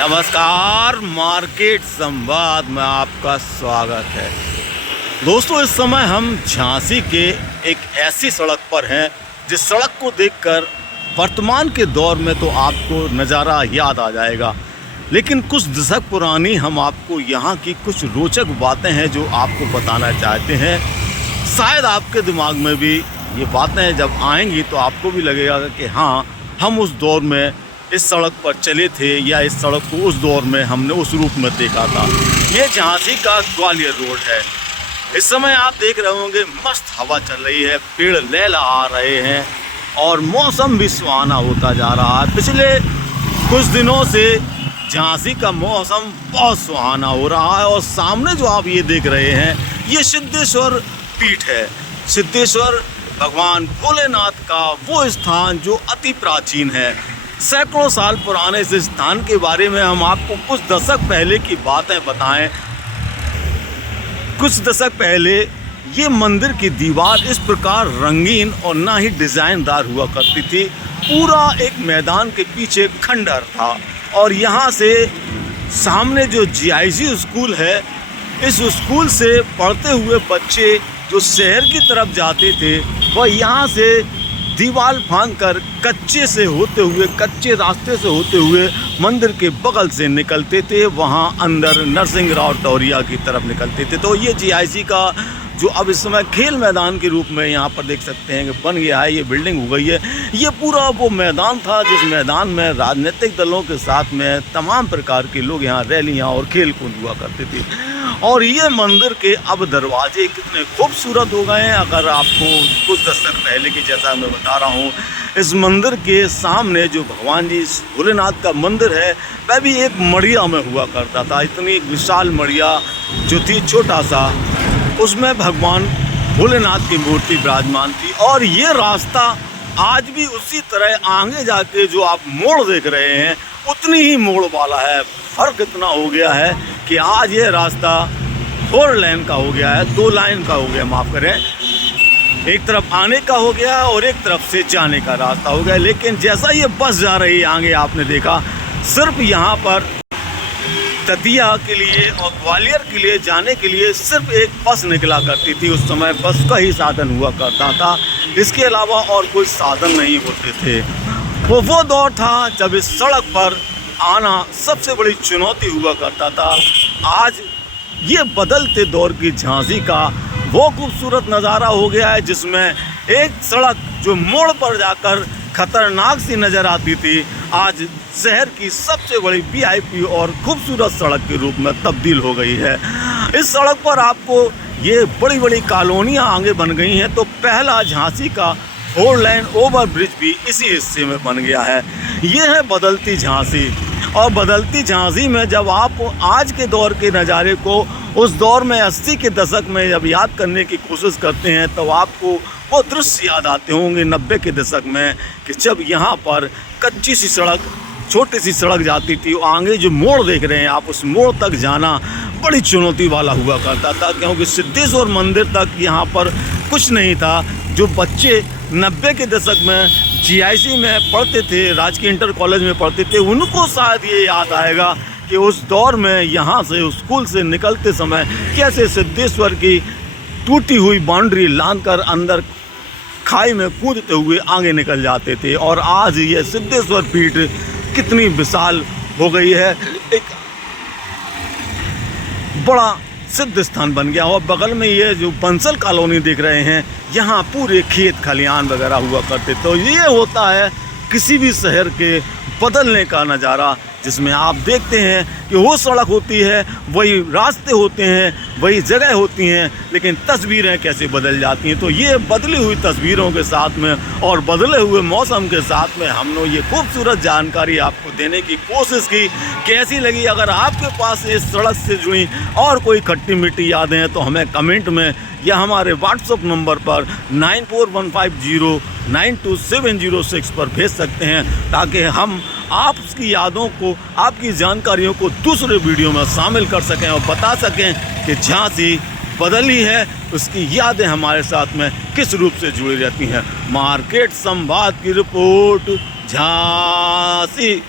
नमस्कार, मार्केट संवाद में आपका स्वागत है। दोस्तों, इस समय हम झांसी के एक ऐसी सड़क पर हैं जिस सड़क को देखकर वर्तमान के दौर में तो आपको नज़ारा याद आ जाएगा, लेकिन कुछ दशक पुरानी हम आपको यहाँ की कुछ रोचक बातें हैं जो आपको बताना चाहते हैं। शायद आपके दिमाग में भी ये बातें जब आएंगी तो आपको भी लगेगा कि हाँ, हम उस दौर में इस सड़क पर चले थे या इस सड़क को उस दौर में हमने उस रूप में देखा था। ये झांसी का ग्वालियर रोड है। इस समय आप देख रहे होंगे मस्त हवा चल रही है, पेड़ लहलहा रहे हैं और मौसम भी सुहाना होता जा रहा है। पिछले कुछ दिनों से झांसी का मौसम बहुत सुहाना हो रहा है और सामने जो आप ये देख रहे हैं ये सिद्धेश्वर पीठ है। सिद्धेश्वर भगवान भोलेनाथ का वो स्थान जो अति प्राचीन है। सैकड़ों साल पुराने इस स्थान के बारे में हम आपको कुछ दशक पहले की बातें बताएं। कुछ दशक पहले ये मंदिर की दीवार इस प्रकार रंगीन और ना ही डिज़ाइनदार हुआ करती थी। पूरा एक मैदान के पीछे खंडहर था और यहाँ से सामने जो GIC स्कूल है, इस स्कूल से पढ़ते हुए बच्चे जो शहर की तरफ जाते थे वह यहाँ से दीवार फांदकर कच्चे रास्ते से होते हुए मंदिर के बगल से निकलते थे। वहाँ अंदर नरसिंह राव टोरिया की तरफ निकलते थे। तो ये GIC का जो अब इस समय खेल मैदान के रूप में यहाँ पर देख सकते हैं कि बन गया है, ये बिल्डिंग हो गई है। ये पूरा वो मैदान था जिस मैदान में राजनीतिक दलों के साथ में तमाम प्रकार के लोग यहाँ रैलियाँ और खेल कूद हुआ करते थे। और ये मंदिर के अब दरवाजे कितने खूबसूरत हो गए हैं। अगर आपको कुछ दशक पहले की, जैसा मैं बता रहा हूँ, इस मंदिर के सामने जो भगवान जी भोलेनाथ का मंदिर है वह भी एक मड़िया में हुआ करता था। इतनी एक विशाल मड़िया जो थी, छोटा सा, उसमें भगवान भोलेनाथ की मूर्ति विराजमान थी। और ये रास्ता आज भी उसी तरह आगे जाके जो आप मोड़ देख रहे हैं उतनी ही मोड़ वाला है। फ़र्क इतना हो गया है कि आज ये रास्ता 4 लेन का हो गया है, 2 लाइन का हो गया, माफ़ करें, एक तरफ आने का हो गया और एक तरफ से जाने का रास्ता हो गया। लेकिन जैसा ये बस जा रही है आगे, आपने देखा सिर्फ यहाँ पर दतिया के लिए और ग्वालियर के लिए जाने के लिए सिर्फ एक बस निकला करती थी। उस समय बस का ही साधन हुआ करता था, इसके अलावा और कोई साधन नहीं होते थे। वो दौर था जब इस सड़क पर आना सबसे बड़ी चुनौती हुआ करता था। आज ये बदलते दौर की झांसी का वो खूबसूरत नज़ारा हो गया है जिसमें एक सड़क जो मोड़ पर जाकर खतरनाक सी नज़र आती थी, आज शहर की सबसे बड़ी VIP और खूबसूरत सड़क के रूप में तब्दील हो गई है। इस सड़क पर आपको ये बड़ी बड़ी कॉलोनियाँ आगे बन गई हैं। तो पहला झांसी का 4 लेन ओवर ब्रिज भी इसी हिस्से में बन गया है। ये है बदलती झांसी। और बदलती झांसी में जब आप आज के दौर के नज़ारे को उस दौर में 80 के दशक में जब याद करने की कोशिश करते हैं तो आपको वो दृश्य याद आते होंगे 90 के दशक में, कि जब यहाँ पर कच्ची सी सड़क, छोटी सी सड़क जाती थी। आगे जो मोड़ देख रहे हैं आप, उस मोड़ तक जाना बड़ी चुनौती वाला हुआ करता था, क्योंकि सिद्धेश्वर मंदिर तक यहाँ पर कुछ नहीं था। जो बच्चे 90 के दशक में GIC में पढ़ते थे, राजकीय इंटर कॉलेज में पढ़ते थे, उनको शायद ये याद आएगा कि उस दौर में यहाँ से स्कूल से निकलते समय कैसे सिद्धेश्वर की टूटी हुई बाउंड्री लांघकर अंदर खाई में कूदते हुए आगे निकल जाते थे। और आज ये सिद्धेश्वर पीठ कितनी विशाल हो गई है, एक बड़ा सिद्ध स्थान बन गया। और बगल में ये जो बंसल कॉलोनी देख रहे हैं, यहाँ पूरे खेत खलियान वगैरह हुआ करते। तो ये होता है किसी भी शहर के बदलने का नज़ारा, जिसमें आप देखते हैं कि वो सड़क होती है, वही रास्ते होते हैं, वही जगह होती हैं, लेकिन तस्वीरें कैसे बदल जाती हैं। तो ये बदली हुई तस्वीरों के साथ में और बदले हुए मौसम के साथ में हमने ये खूबसूरत जानकारी आपको देने की कोशिश की। कैसी लगी? अगर आपके पास इस सड़क से जुड़ी और कोई खट्टी मीठी यादें हैं तो हमें कमेंट में या हमारे व्हाट्सएप नंबर पर 9415092706 पर भेज सकते हैं, ताकि हम आपकी यादों को, आपकी जानकारियों को दूसरे वीडियो में शामिल कर सकें और बता सकें कि झांसी बदली है, उसकी यादें हमारे साथ में किस रूप से जुड़ी रहती हैं। मार्केट संवाद की रिपोर्ट, झांसी।